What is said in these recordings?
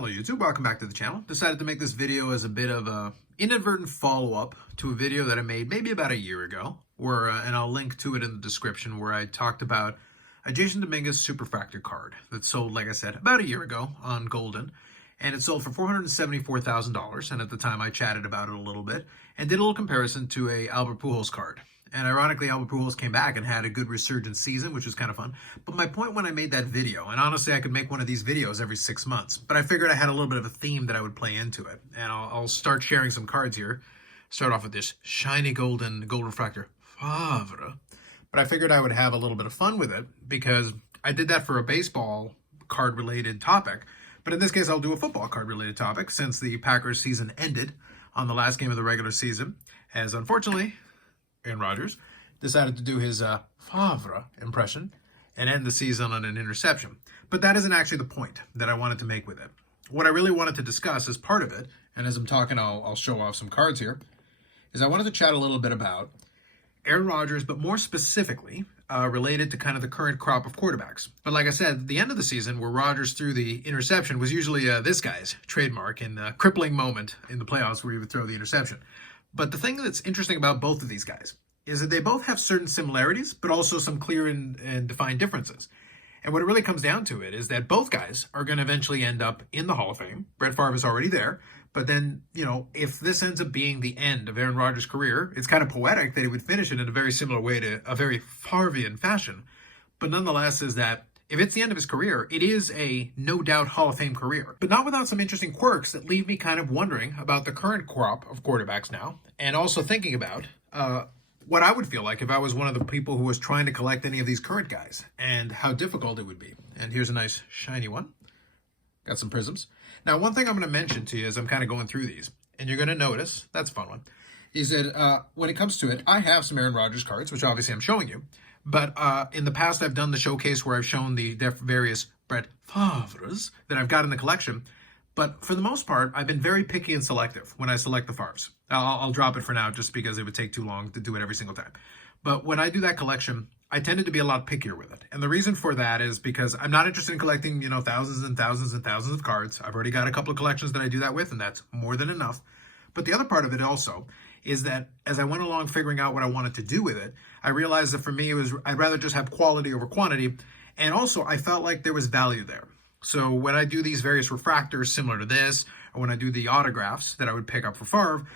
Hello YouTube, welcome back to the channel. Decided to make this video as a bit of a inadvertent follow-up to a video that I made maybe about a year ago, where and I'll link to it in the description, where I talked about a Jason Dominguez Superfractor card that sold, like I said, about a year ago on Golden, and it sold for $474,000, and at the time I chatted about it a little bit and did a little comparison to a Albert Pujols card. And ironically, Albert Pujols came back and had a good resurgence season, which was kind of fun. But my point when I made that video, and honestly, I could make one of these videos every 6 months, but I figured I had a little bit of a theme that I would play into it. And I'll start sharing some cards here. Start off with this shiny gold refractor Favre. But I figured I would have a little bit of fun with it because I did that for a baseball card-related topic. But in this case, I'll do a football card-related topic since the Packers season ended on the last game of the regular season, as unfortunately Aaron Rodgers decided to do his Favre impression and end the season on an interception. But that isn't actually the point that I wanted to make with it. What I really wanted to discuss as part of it, and as I'm talking, I'll show off some cards here, is I wanted to chat a little bit about Aaron Rodgers, but more specifically related to kind of the current crop of quarterbacks. But like I said, the end of the season where Rodgers threw the interception was usually this guy's trademark and the crippling moment in the playoffs where he would throw the interception. But the thing that's interesting about both of these guys is that they both have certain similarities, but also some clear and defined differences. And what it really comes down to it is that both guys are going to eventually end up in the Hall of Fame. Brett Favre is already there. But then, you know, if this ends up being the end of Aaron Rodgers' career, it's kind of poetic that he would finish it in a very similar way to a very Favrean fashion. But nonetheless is that if it's the end of his career, it is a no doubt Hall of Fame career, but not without some interesting quirks that leave me kind of wondering about the current crop of quarterbacks now, and also thinking about what I would feel like if I was one of the people who was trying to collect any of these current guys and how difficult it would be. And here's a nice shiny one. Got some prisms. Now, one thing I'm going to mention to you as I'm kind of going through these, and you're going to notice, that's a fun one, is that when it comes to it, I have some Aaron Rodgers cards, which obviously I'm showing you. But in the past, I've done the showcase where I've shown the various Brett Favres that I've got in the collection. But for the most part, I've been very picky and selective when I select the Favres. I'll drop it for now just because it would take too long to do it every single time. But when I do that collection, I tended to be a lot pickier with it. And the reason for that is because I'm not interested in collecting, thousands and thousands and thousands of cards. I've already got a couple of collections that I do that with, and that's more than enough. But the other part of it also is that as I went along figuring out what I wanted to do with it, I realized that for me, I'd rather just have quality over quantity. And also, I felt like there was value there. So when I do these various refractors similar to this, or when I do the autographs that I would pick up for Favre,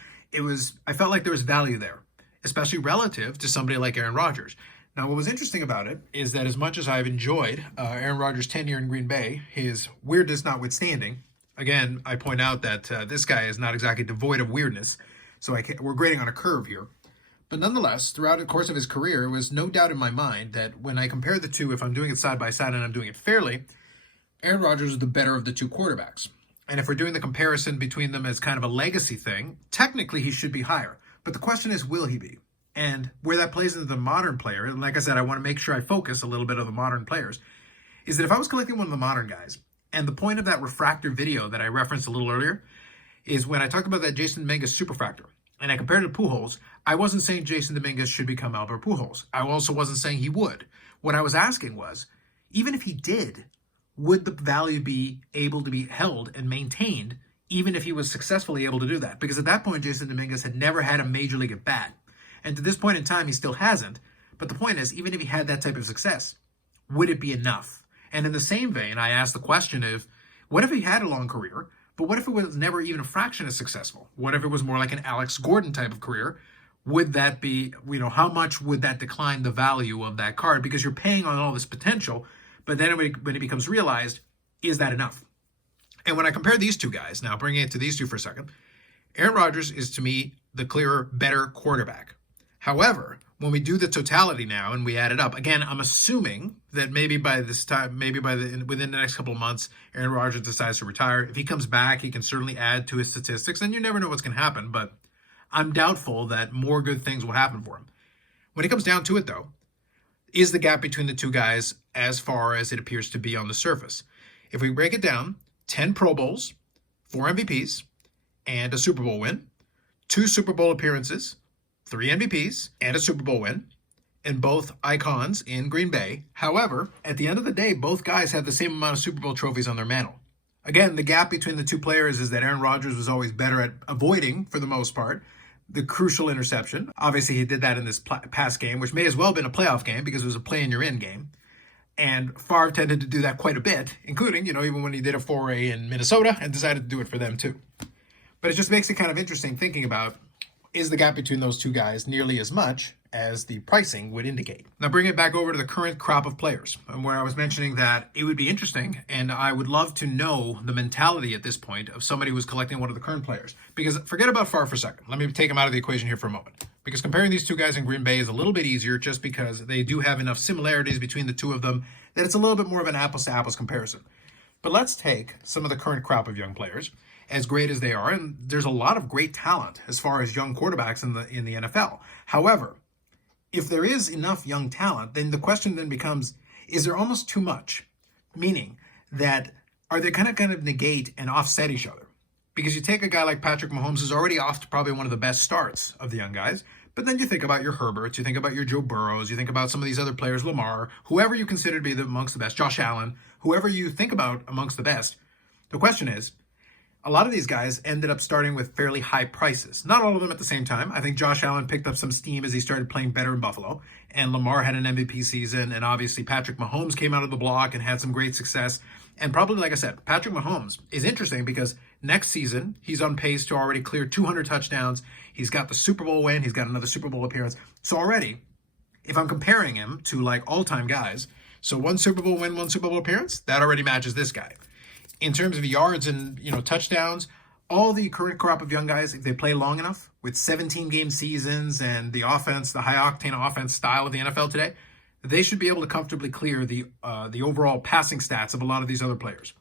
I felt like there was value there, especially relative to somebody like Aaron Rodgers. Now, what was interesting about it is that as much as I've enjoyed Aaron Rodgers' tenure in Green Bay, his weirdness notwithstanding, again, I point out that this guy is not exactly devoid of weirdness, so we're grading on a curve here. But nonetheless, throughout the course of his career, it was no doubt in my mind that when I compare the two, if I'm doing it side by side and I'm doing it fairly, Aaron Rodgers is the better of the two quarterbacks. And if we're doing the comparison between them as kind of a legacy thing, technically he should be higher. But the question is, will he be? And where that plays into the modern player, and like I said, I want to make sure I focus a little bit on the modern players, is that if I was collecting one of the modern guys, and the point of that refractor video that I referenced a little earlier is when I talked about that Jason Dominguez Superfractor, and I compared it to Pujols, I wasn't saying Jason Dominguez should become Albert Pujols. I also wasn't saying he would. What I was asking was, even if he did, would the value be able to be held and maintained even if he was successfully able to do that? Because at that point, Jason Dominguez had never had a major league at bat. And to this point in time, he still hasn't. But the point is, even if he had that type of success, would it be enough? And in the same vein, I asked the question of, what if he had a long career, but what if it was never even a fraction as successful? What if it was more like an Alex Gordon type of career? Would that be, how much would that decline the value of that card? Because you're paying on all this potential, but then when it becomes realized, is that enough? And when I compare these two guys, now bringing it to these two for a second, Aaron Rodgers is to me the clearer, better quarterback. However, when we do the totality now and we add it up, again, I'm assuming that maybe by this time, within the next couple of months, Aaron Rodgers decides to retire. If he comes back, he can certainly add to his statistics, and you never know what's going to happen, but I'm doubtful that more good things will happen for him. When it comes down to it, though, is the gap between the two guys as far as it appears to be on the surface? If we break it down, 10 Pro Bowls, 4 MVPs, and a Super Bowl win, 2 Super Bowl appearances, 3 MVPs, and a Super Bowl win, and both icons in Green Bay. However, at the end of the day, both guys have the same amount of Super Bowl trophies on their mantle. Again, the gap between the two players is that Aaron Rodgers was always better at avoiding, for the most part, the crucial interception. Obviously, he did that in this past game, which may as well have been a playoff game because it was a play-in-you're-in game. And Favre tended to do that quite a bit, including, even when he did a foray in Minnesota and decided to do it for them too. But it just makes it kind of interesting thinking about, is the gap between those two guys nearly as much as the pricing would indicate? Now bring it back over to the current crop of players, and where I was mentioning that it would be interesting, and I would love to know the mentality at this point of somebody who's collecting one of the current players. Because forget about Favre for a second. Let me take him out of the equation here for a moment. Because comparing these two guys in Green Bay is a little bit easier just because they do have enough similarities between the two of them that it's a little bit more of an apples-to-apples comparison. But let's take some of the current crop of young players, as great as they are, and there's a lot of great talent as far as young quarterbacks in the NFL. However, if there is enough young talent, then the question then becomes, is there almost too much? Meaning that are they kind of negate and offset each other? Because you take a guy like Patrick Mahomes, who's already off to probably one of the best starts of the young guys, but then you think about your Herberts, you think about your Joe Burrows, you think about some of these other players, Lamar, whoever you consider to be amongst the best, Josh Allen, whoever you think about amongst the best. The question is, a lot of these guys ended up starting with fairly high prices. Not all of them at the same time. I think Josh Allen picked up some steam as he started playing better in Buffalo, and Lamar had an MVP season, and obviously Patrick Mahomes came out of the block and had some great success. And probably, like I said, Patrick Mahomes is interesting because next season, he's on pace to already clear 200 touchdowns. He's got the Super Bowl win. He's got another Super Bowl appearance. So already, if I'm comparing him to like all-time guys, so one Super Bowl win, one Super Bowl appearance, that already matches this guy. In terms of yards and touchdowns, all the current crop of young guys, if they play long enough with 17-game seasons and the offense, the high-octane offense style of the NFL today, they should be able to comfortably clear the overall passing stats of a lot of these other players.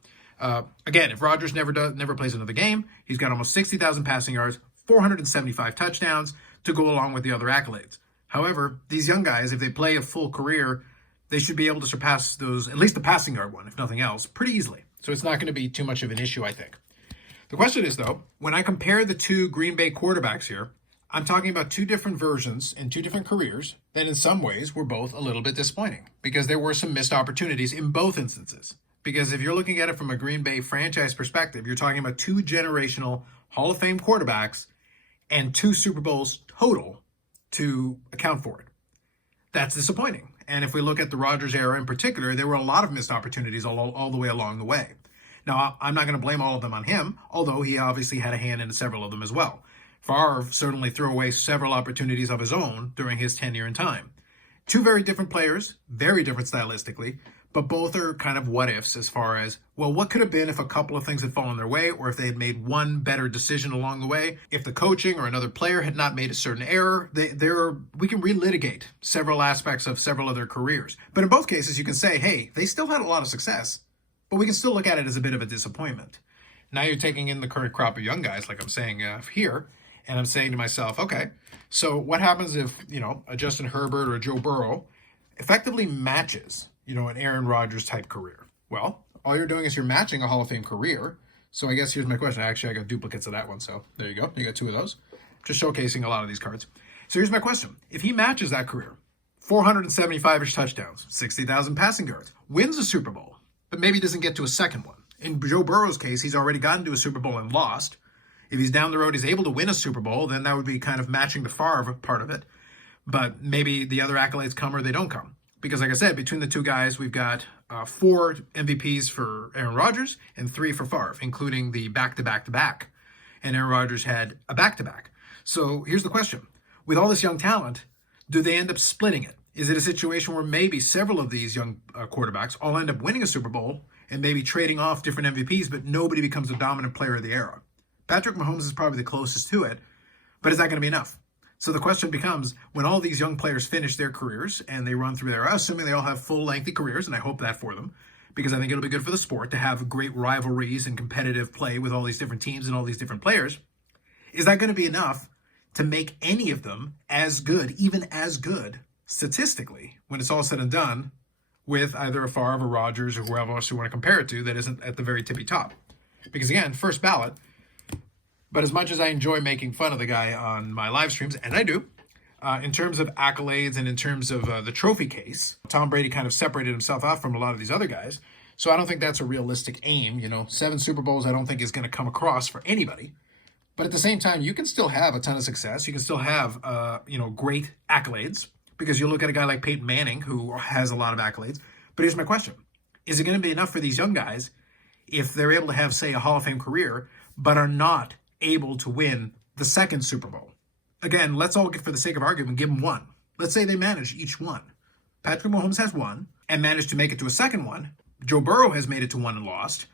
Again, if Rodgers never plays another game, he's got almost 60,000 passing yards, 475 touchdowns to go along with the other accolades. However, these young guys, if they play a full career, they should be able to surpass those, at least the passing yard one, if nothing else, pretty easily. So it's not going to be too much of an issue, I think. The question is, though, when I compare the two Green Bay quarterbacks here, I'm talking about two different versions and two different careers that in some ways were both a little bit disappointing because there were some missed opportunities in both instances. Because if you're looking at it from a Green Bay franchise perspective, you're talking about two generational Hall of Fame quarterbacks and 2 Super Bowls total to account for it. That's disappointing. And if we look at the Rodgers era in particular, there were a lot of missed opportunities all the way along the way. Now, I'm not going to blame all of them on him, although he obviously had a hand in several of them as well. Favre certainly threw away several opportunities of his own during his tenure in time. Two very different players, very different stylistically, but both are kind of what-ifs as far as, well, what could have been if a couple of things had fallen their way, or if they had made one better decision along the way, if the coaching or another player had not made a certain error. We can relitigate several aspects of several of their careers. But in both cases, you can say, hey, they still had a lot of success, but we can still look at it as a bit of a disappointment. Now you're taking in the current crop of young guys, like I'm saying here, and I'm saying to myself, okay, so what happens if, a Justin Herbert or a Joe Burrow effectively matches an Aaron Rodgers type career? Well, all you're doing is you're matching a Hall of Fame career. So I guess here's my question. Actually, I got duplicates of that one. So there you go. You got 2 of those. Just showcasing a lot of these cards. So here's my question. If he matches that career, 475-ish touchdowns, 60,000 passing yards, wins a Super Bowl, but maybe doesn't get to a second one. In Joe Burrow's case, he's already gotten to a Super Bowl and lost. If he's down the road, he's able to win a Super Bowl, then that would be kind of matching the Favre part of it. But maybe the other accolades come or they don't come. Because like I said, between the two guys, we've got 4 MVPs for Aaron Rodgers and 3 for Favre, including the back-to-back-to-back. And Aaron Rodgers had a back-to-back. So here's the question. With all this young talent, do they end up splitting it? Is it a situation where maybe several of these young quarterbacks all end up winning a Super Bowl and maybe trading off different MVPs, but nobody becomes a dominant player of the era? Patrick Mahomes is probably the closest to it, but is that going to be enough? So the question becomes, when all these young players finish their careers and they run through their, assuming they all have full lengthy careers, and I hope that for them, because I think it'll be good for the sport to have great rivalries and competitive play with all these different teams and all these different players, is that going to be enough to make any of them as good, even as good, statistically, when it's all said and done, with either a Favre or Rodgers or whoever else you want to compare it to that isn't at the very tippy top? Because again, first ballot. But as much as I enjoy making fun of the guy on my live streams, and I do, in terms of accolades and in terms of the trophy case, Tom Brady kind of separated himself out from a lot of these other guys. So I don't think that's a realistic aim. 7 Super Bowls I don't think is going to come across for anybody. But at the same time, you can still have a ton of success. You can still have, great accolades, because you look at a guy like Peyton Manning, who has a lot of accolades. But here's my question. Is it going to be enough for these young guys if they're able to have, say, a Hall of Fame career, but are not able to win the second Super Bowl? Again, let's all, for the sake of argument, give them one. Let's say they manage each one. Patrick Mahomes has one and managed to make it to a second one. Joe Burrow has made it to one and lost,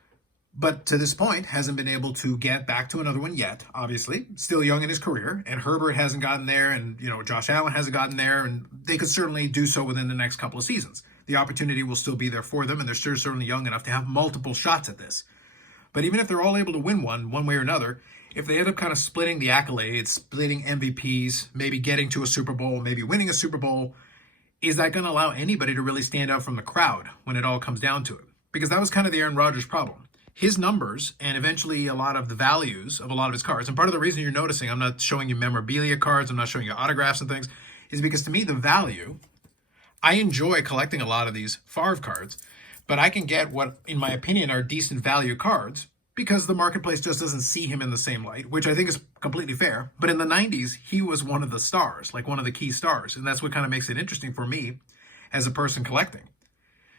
but to this point hasn't been able to get back to another one yet, obviously. Still young in his career, and Herbert hasn't gotten there, and Josh Allen hasn't gotten there, and they could certainly do so within the next couple of seasons. The opportunity will still be there for them, and they're still certainly young enough to have multiple shots at this. But even if they're all able to win one way or another, if they end up kind of splitting the accolades, splitting MVPs, maybe getting to a Super Bowl, maybe winning a Super Bowl, is that going to allow anybody to really stand out from the crowd when it all comes down to it? Because that was kind of the Aaron Rodgers problem. His numbers and eventually a lot of the values of a lot of his cards, and part of the reason you're noticing I'm not showing you memorabilia cards, I'm not showing you autographs and things, is because to me the value, I enjoy collecting a lot of these Favre cards, but I can get what, in my opinion, are decent value cards because the marketplace just doesn't see him in the same light, which I think is completely fair. But in the 90s, he was one of the stars, like one of the key stars, and that's what kind of makes it interesting for me as a person collecting.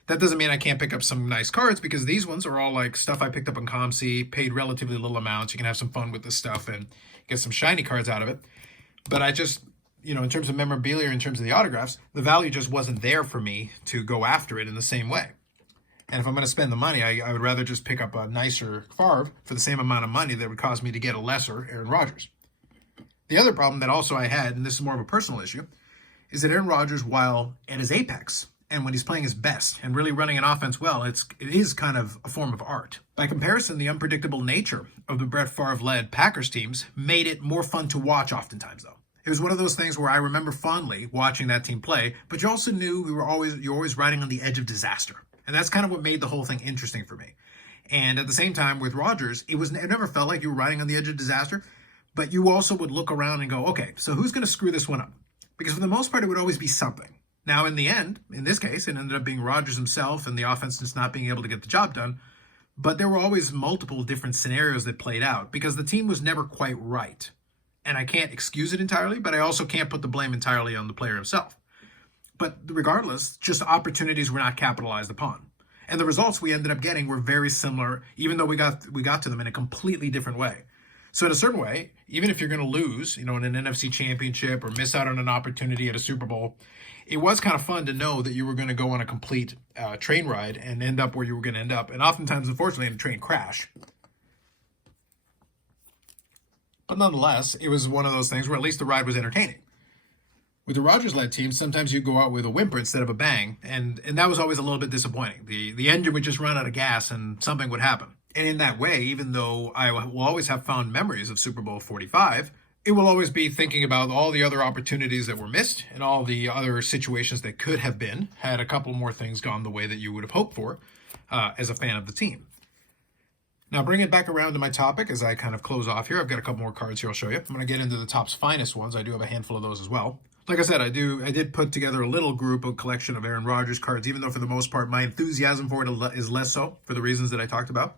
That doesn't mean I can't pick up some nice cards, because these ones are all like stuff I picked up on ComC, paid relatively little amounts. You can have some fun with this stuff and get some shiny cards out of it. But I just, in terms of memorabilia, in terms of the autographs, the value just wasn't there for me to go after it in the same way. And if I'm going to spend the money, I would rather just pick up a nicer Favre for the same amount of money that would cause me to get a lesser Aaron Rodgers. The other problem that also I had, and this is more of a personal issue, is that Aaron Rodgers, while at his apex, and when he's playing his best and really running an offense well, it is kind of a form of art. By comparison, the unpredictable nature of the Brett Favre-led Packers teams made it more fun to watch oftentimes, though. It was one of those things where I remember fondly watching that team play, but you also knew you're always riding on the edge of disaster. And that's kind of what made the whole thing interesting for me. And at the same time, with Rodgers, it never felt like you were riding on the edge of disaster, but you also would look around and go, okay, so who's going to screw this one up? Because for the most part, it would always be something. Now, in the end, in this case, it ended up being Rodgers himself and the offense just not being able to get the job done. But there were always multiple different scenarios that played out because the team was never quite right. And I can't excuse it entirely, but I also can't put the blame entirely on the player himself. But regardless, just opportunities were not capitalized upon. And the results we ended up getting were very similar, even though we got to them in a completely different way. So in a certain way, even if you're going to lose, in an NFC championship or miss out on an opportunity at a Super Bowl, it was kind of fun to know that you were going to go on a complete train ride and end up where you were going to end up. And oftentimes, unfortunately, in a train crash. But nonetheless, it was one of those things where at least the ride was entertaining. With the Rodgers-led team, sometimes you go out with a whimper instead of a bang, and that was always a little bit disappointing. The engine would just run out of gas and something would happen. And in that way, even though I will always have fond memories of Super Bowl 45, it will always be thinking about all the other opportunities that were missed and all the other situations that could have been had a couple more things gone the way that you would have hoped for as a fan of the team. Now, bring it back around to my topic as I kind of close off here. I've got a couple more cards here I'll show you. I'm going to get into the top's finest ones. I do have a handful of those as well. Like I said, I did put together a little collection of Aaron Rodgers cards, even though for the most part my enthusiasm for it is less so for the reasons that I talked about.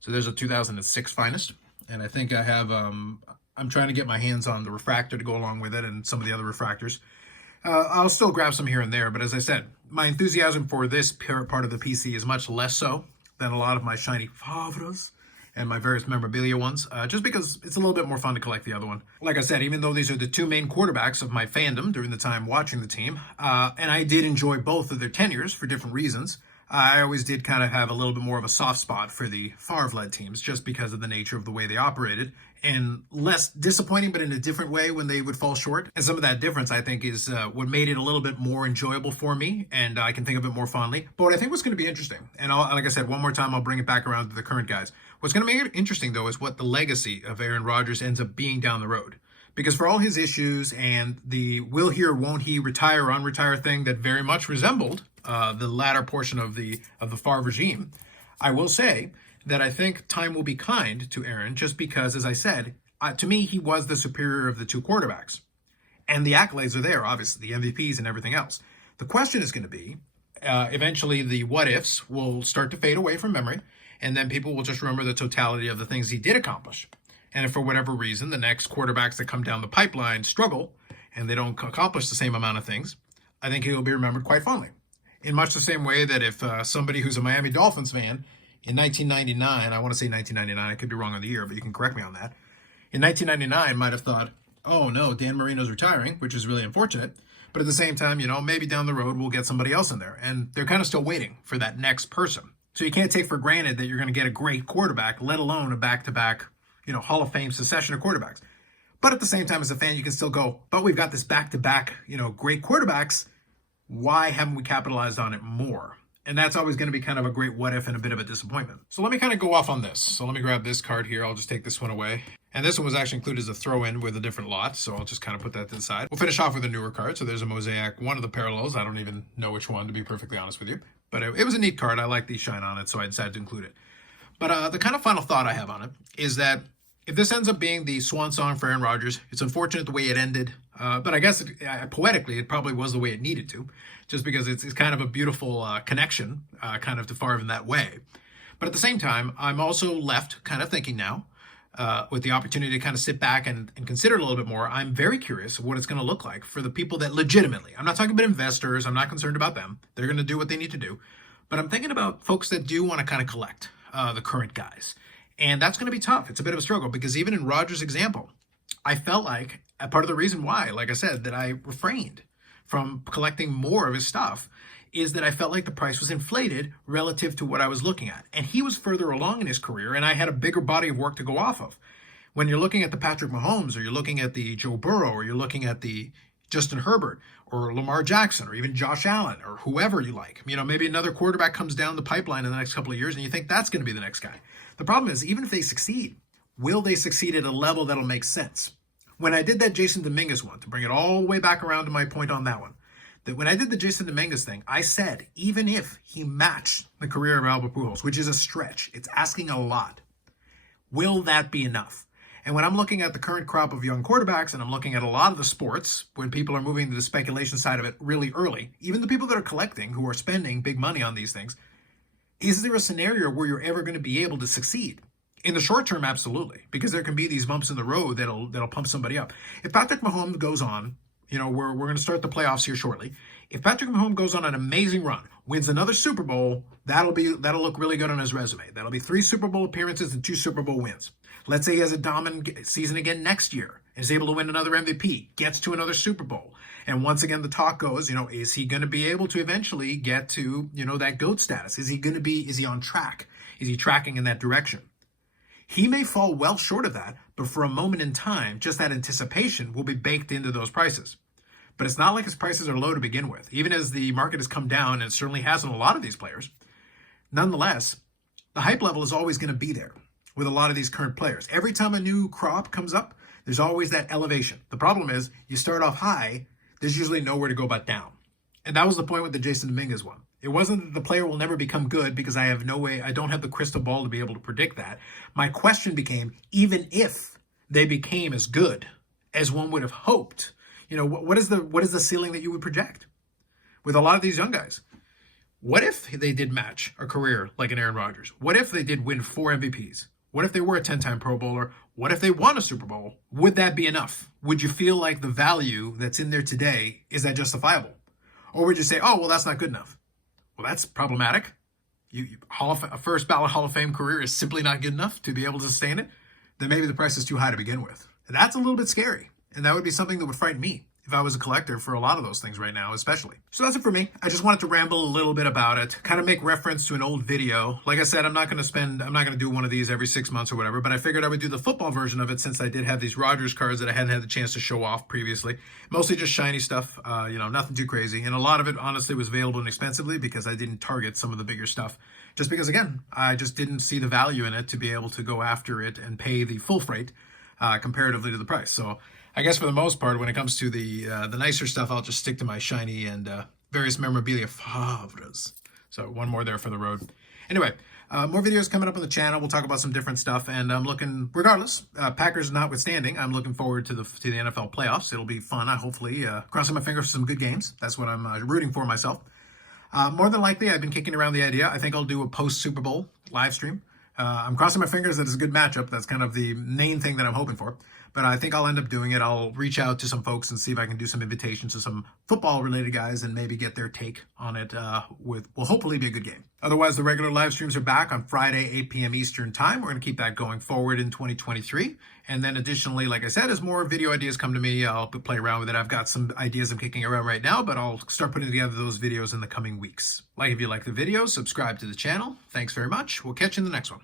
So there's a 2006 finest, and I think I have, I'm trying to get my hands on the refractor to go along with it and some of the other refractors. I'll still grab some here and there, but as I said, my enthusiasm for this part of the PC is much less so than a lot of my shiny Favres and my various memorabilia ones, just because it's a little bit more fun to collect the other one. Like I said, even though these are the two main quarterbacks of my fandom during the time watching the team, and I did enjoy both of their tenures for different reasons, I always did kind of have a little bit more of a soft spot for the Favre-led teams just because of the nature of the way they operated, and less disappointing, but in a different way when they would fall short. And some of that difference, I think, is what made it a little bit more enjoyable for me, and I can think of it more fondly. But what I think was going to be interesting, and like I said, one more time, I'll bring it back around to the current guys. What's going to make it interesting, though, is what the legacy of Aaron Rodgers ends up being down the road. Because for all his issues and the will he or won't he retire or unretire thing that very much resembled the latter portion of the Favre regime, I will say that I think time will be kind to Aaron just because, as I said, to me, he was the superior of the two quarterbacks. And the accolades are there, obviously, the MVPs and everything else. The question is going to be, eventually the what ifs will start to fade away from memory, and then people will just remember the totality of the things he did accomplish. And if for whatever reason the next quarterbacks that come down the pipeline struggle and they don't accomplish the same amount of things, I think he'll be remembered quite fondly. In much the same way that if somebody who's a Miami Dolphins fan in 1999, I want to say 1999, I could be wrong on the year, but you can correct me on that, in 1999 might have thought, oh no, Dan Marino's retiring, which is really unfortunate. But at the same time, maybe down the road we'll get somebody else in there. And they're kind of still waiting for that next person. So you can't take for granted that you're going to get a great quarterback, let alone a back-to-back, Hall of Fame succession of quarterbacks. But at the same time, as a fan, you can still go, but we've got this back-to-back, great quarterbacks. Why haven't we capitalized on it more? And that's always going to be kind of a great what if and a bit of a disappointment. So let me kind of go off on this. So let me grab this card here. I'll just take this one away. And this one was actually included as a throw-in with a different lot, so I'll just kind of put that to the side. We'll finish off with a newer card. So there's a Mosaic, one of the parallels. I don't even know which one, to be perfectly honest with you. But it was a neat card. I like the shine on it, so I decided to include it. But the kind of final thought I have on it is that if this ends up being the swan song for Aaron Rodgers, it's unfortunate the way it ended. But I guess poetically, it probably was the way it needed to, just because it's kind of a beautiful connection, kind of to Favre in that way. But at the same time, I'm also left kind of thinking now, with the opportunity to kind of sit back and consider it a little bit more. I'm very curious what it's going to look like for the people that legitimately, I'm not talking about investors, I'm not concerned about them. They're going to do what they need to do. But I'm thinking about folks that do want to kind of collect the current guys. And that's going to be tough. It's a bit of a struggle because even in Rodgers' example, I felt like a part of the reason why, like I said, that I refrained from collecting more of his stuff is that I felt like the price was inflated relative to what I was looking at. And he was further along in his career, and I had a bigger body of work to go off of. When you're looking at the Patrick Mahomes, or you're looking at the Joe Burrow, or you're looking at the Justin Herbert, or Lamar Jackson, or even Josh Allen, or whoever you like. Maybe another quarterback comes down the pipeline in the next couple of years, and you think that's going to be the next guy. The problem is, even if they succeed, will they succeed at a level that'll make sense? When I did that Jason Dominguez one, to bring it all the way back around to my point on that one, that when I did the Jason Dominguez thing, I said, even if he matched the career of Albert Pujols, which is a stretch, it's asking a lot, will that be enough? And when I'm looking at the current crop of young quarterbacks, and I'm looking at a lot of the sports, when people are moving to the speculation side of it really early, even the people that are collecting, who are spending big money on these things, is there a scenario where you're ever going to be able to succeed? In the short term, absolutely, because there can be these bumps in the road that'll pump somebody up. If Patrick Mahomes goes on, we're going to start the playoffs here shortly. If Patrick Mahomes goes on an amazing run, wins another Super Bowl, that'll look really good on his resume. That'll be 3 Super Bowl appearances and 2 Super Bowl wins. Let's say he has a dominant season again next year, is able to win another MVP, gets to another Super Bowl. And once again, the talk goes, is he going to be able to eventually get to, that GOAT status? Is he on track? Is he tracking in that direction? He may fall well short of that, but for a moment in time, just that anticipation will be baked into those prices. But it's not like his prices are low to begin with. Even as the market has come down, and it certainly has on a lot of these players, nonetheless, the hype level is always going to be there with a lot of these current players. Every time a new crop comes up, there's always that elevation. The problem is, you start off high, there's usually nowhere to go but down. And that was the point with the Jason Dominguez one. It wasn't that the player will never become good, because I don't have the crystal ball to be able to predict that. My question became, even if they became as good as one would have hoped, what is the ceiling that you would project with a lot of these young guys? What if they did match a career like an Aaron Rodgers? What if they did win 4 MVPs? What if they were a 10-time Pro Bowler? What if they won a Super Bowl? Would that be enough? Would you feel like the value that's in there today, is that justifiable? Or would you say, oh, well, that's not good enough? Well, that's problematic. A first ballot Hall of Fame career is simply not good enough to be able to sustain it. Then maybe the price is too high to begin with. And that's a little bit scary. And that would be something that would frighten me if I was a collector for a lot of those things right now, especially. So that's it for me. I just wanted to ramble a little bit about it, kind of make reference to an old video. Like I said, I'm not going to do one of these every 6 months or whatever, but I figured I would do the football version of it, since I did have these Rodgers cards that I hadn't had the chance to show off previously. Mostly just shiny stuff, nothing too crazy. And a lot of it, honestly, was available inexpensively because I didn't target some of the bigger stuff. Just because, again, I just didn't see the value in it to be able to go after it and pay the full freight comparatively to the price. So I guess for the most part, when it comes to the nicer stuff, I'll just stick to my shiny and various memorabilia Favres. So one more there for the road. Anyway, more videos coming up on the channel. We'll talk about some different stuff, and I'm looking, regardless, Packers notwithstanding, I'm looking forward to the NFL playoffs. It'll be fun. I hopefully crossing my fingers for some good games. That's what I'm rooting for myself. More than likely, I've been kicking around the idea. I think I'll do a post-Super Bowl live stream. I'm crossing my fingers that it's a good matchup. That's kind of the main thing that I'm hoping for. But I think I'll end up doing it. I'll reach out to some folks and see if I can do some invitations to some football-related guys and maybe get their take on it will hopefully be a good game. Otherwise, the regular live streams are back on Friday, 8 p.m. Eastern Time. We're going to keep that going forward in 2023. And then additionally, like I said, as more video ideas come to me, I'll play around with it. I've got some ideas I'm kicking around right now, but I'll start putting together those videos in the coming weeks. Like if you like the video, subscribe to the channel. Thanks very much. We'll catch you in the next one.